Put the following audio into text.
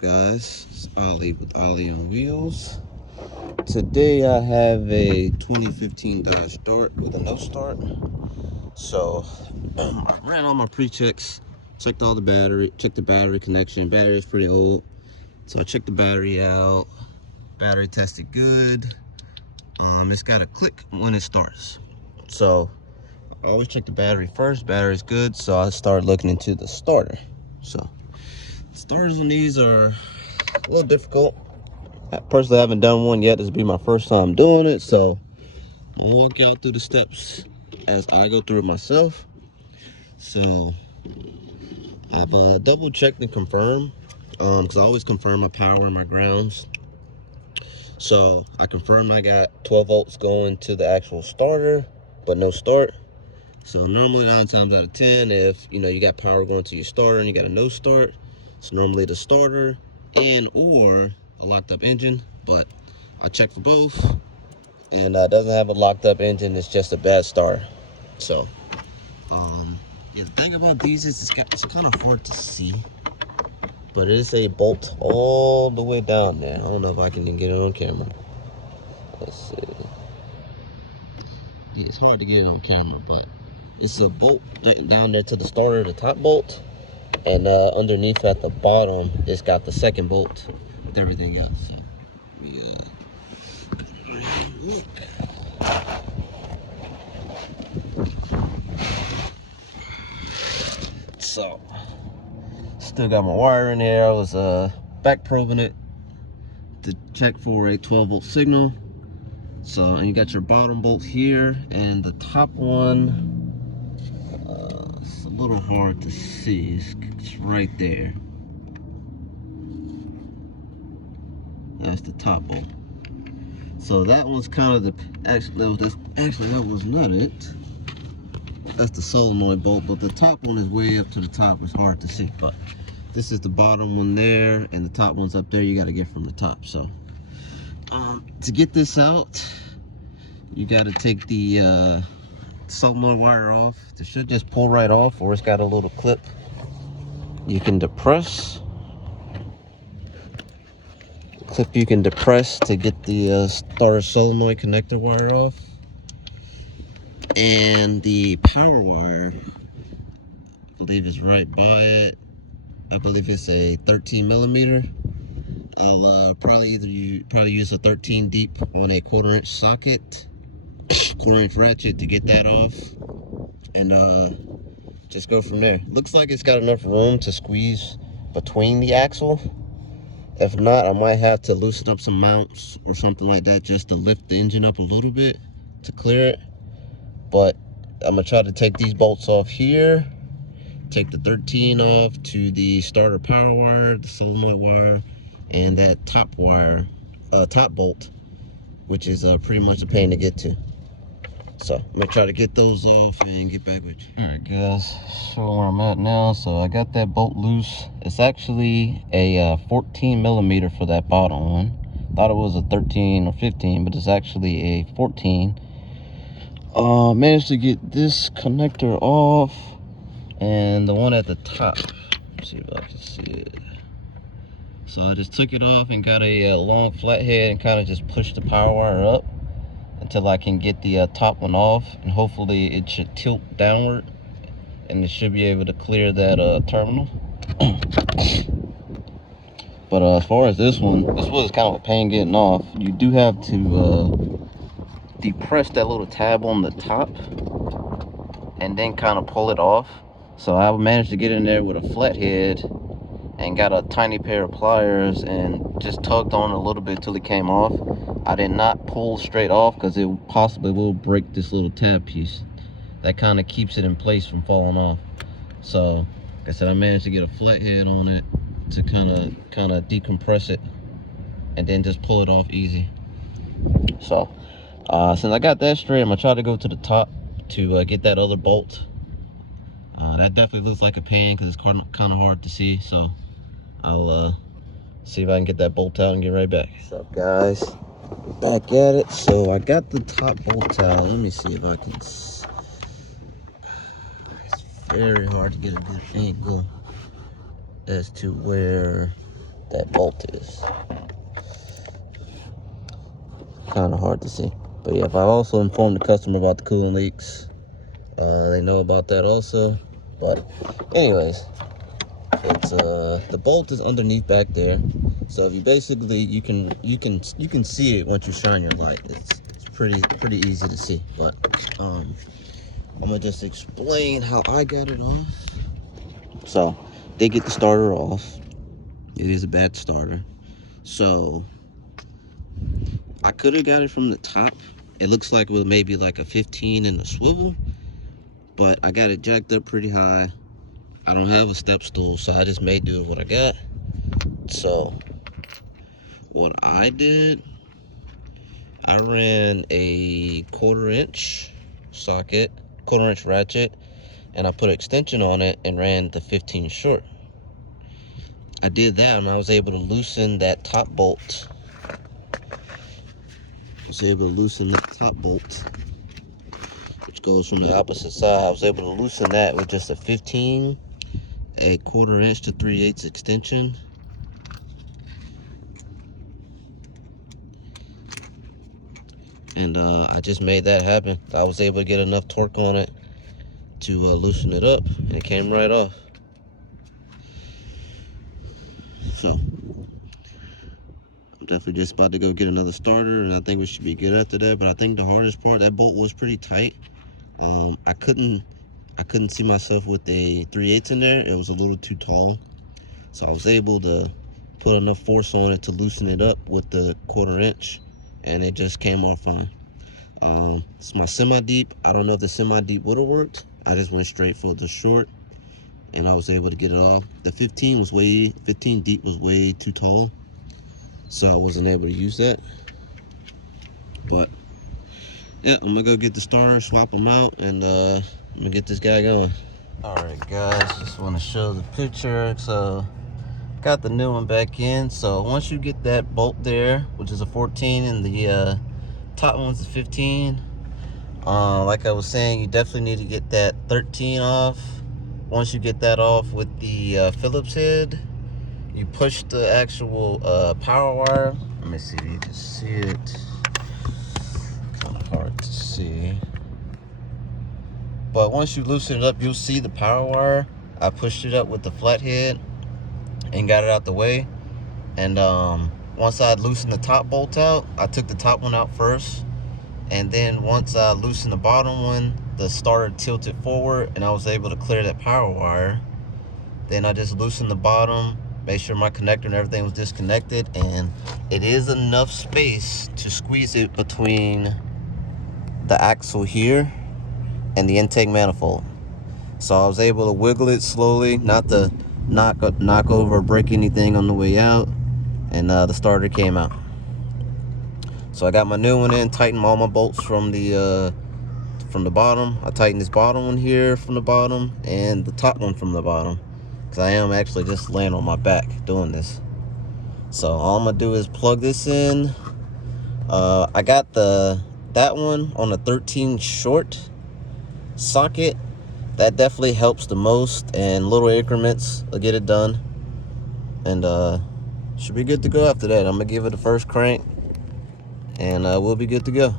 Guys, it's Ollie with Ollie on Wheels. Today I have a 2015 Dodge Dart with a no start. So I ran all my pre-checks, checked all the battery, checked the battery connection. Battery is pretty old, so I checked the battery out. Battery tested good. It's got a click when it starts. So I always check the battery first. Battery's good, so I started looking into the starter. So starters on these are a little difficult. I personally haven't done one yet. This will be my first time doing it, so I'll walk y'all through the steps as I go through it myself. So I've double checked and confirmed, because I always confirm my power and my grounds. So I confirmed I got 12 volts going to the actual starter, but no start. So normally 9 times out of 10, if you got power going to your starter and you got a no start, it's normally the starter and or a locked up engine. But I checked for both, and doesn't have a locked up engine. It's just a bad starter. So yeah, the thing about these is it's kind of hard to see, but it is a bolt all the way down there. I don't know if I can even get it on camera. Let's see. Yeah, it's hard to get it on camera, but it's a bolt down there to the starter, the top bolt, and underneath at the bottom, it's got the second bolt with everything else. So, yeah. So, still got my wire in there. I was back probing it to check for a 12 volt signal. So, and you got your bottom bolt here, and the top one, it's a little hard to see. It's right there. That's the top bolt. So that one's kind of the that was not it. That's the solenoid bolt, but the top one is way up to the top. It's hard to see, but this is the bottom one there, and the top one's up there. You got to get from the top. So to get this out, you got to take the solenoid wire off. It should just pull right off, or it's got a little clip you can depress. You can depress to get the starter solenoid connector wire off. And the power wire, I believe, is right by it. I believe it's a 13 millimeter. I'll probably use a 13 deep on a 1/4 inch socket, 1/4 inch ratchet to get that off, and just go from there. Looks like it's got enough room to squeeze between the axle. If not, I might have to loosen up some mounts or something like that just to lift the engine up a little bit to clear it. But I'm gonna try to take these bolts off here, take the 13 off to the starter power wire, the solenoid wire, and that top wire, top bolt, which is pretty much a pain to get to. So I'm gonna try to get those off and get back with you. All right, guys, show where I'm at now. So I got that bolt loose. It's actually a 14 millimeter for that bottom one. Thought it was a 13 or 15, but it's actually a 14. Managed to get this connector off, and the one at the top. Let's see if I can see it. So I just took it off and got a long flathead and kind of just pushed the power wire up until I can get the top one off, and hopefully it should tilt downward and it should be able to clear that terminal. But as far as this was kind of a pain getting off. You do have to depress that little tab on the top and then kind of pull it off. So I managed to get in there with a flathead and got a tiny pair of pliers and just tugged on it a little bit till it came off. I did not pull straight off because it possibly will break this little tab piece. That kind of keeps it in place from falling off. So, like I said, I managed to get a flathead on it to kind of decompress it and then just pull it off easy. So, since I got that straight, I'm gonna try to go to the top to get that other bolt. That definitely looks like a pain because it's kind of hard to see. So I'll see if I can get that bolt out and get right back. What's up, guys? Back at it. So I got the top bolt out. Let me see if I can. It's very hard to get a good angle as to where that bolt is. Kind of hard to see. But yeah, I've also informed the customer about the coolant leaks. They know about that also. But anyways, it's the bolt is underneath back there. So if you basically you can see it once you shine your light. It's pretty easy to see. But I'm gonna just explain how I got it off. So they get the starter off. It is a bad starter. So I could have got it from the top. It looks like it was maybe like a 15 in the swivel, but I got it jacked up pretty high. I don't have a step stool, so I just made do with what I got. So what I did, I ran a 1/4 inch socket, 1/4 inch ratchet, and I put an extension on it and ran the 15 short. I did that and I was able to loosen that top bolt. Which goes from the opposite side. I was able to loosen that with just a 15, a 1/4 inch to 3/8 extension. And I just made that happen. I was able to get enough torque on it to loosen it up, and it came right off. So I'm definitely just about to go get another starter, and I think we should be good after that. But I think the hardest part, that bolt was pretty tight. I couldn't see myself with a 3/8 in there. It was a little too tall, so I was able to put enough force on it to loosen it up with the 1/4 inch, and it just came off fine. It's my semi-deep. I don't know if the semi-deep would have worked. I just went straight for the short, and I was able to get it off. The 15 deep was way too tall, so I wasn't able to use that. But yeah, I'm gonna go get the starter, swap them out, and I'm gonna get this guy going. All right, guys, just want to show the picture. So got the new one back in. So once you get that bolt there, which is a 14, and the top one's a 15, like I was saying, you definitely need to get that 13 off. Once you get that off with the Phillips head, you push the actual power wire. Let me see if you can see it. Kind of hard to see. But once you loosen it up, you'll see the power wire. I pushed it up with the flathead and got it out the way. And once I loosened the top bolt out, I took the top one out first. And then once I loosened the bottom one, the starter tilted forward and I was able to clear that power wire. Then I just loosened the bottom, made sure my connector and everything was disconnected, and it is enough space to squeeze it between the axle here and the intake manifold. So I was able to wiggle it slowly, not to knock over or break anything on the way out, and the starter came out. So I got my new one in, tightened all my bolts from the bottom. I tightened this bottom one here from the bottom and the top one from the bottom, because I am actually just laying on my back doing this. So all I'm gonna do is plug this in. I got that one on a 13 short socket. That definitely helps the most, and little increments will get it done, and should be good to go after that. I'm gonna give it the first crank, and we'll be good to go.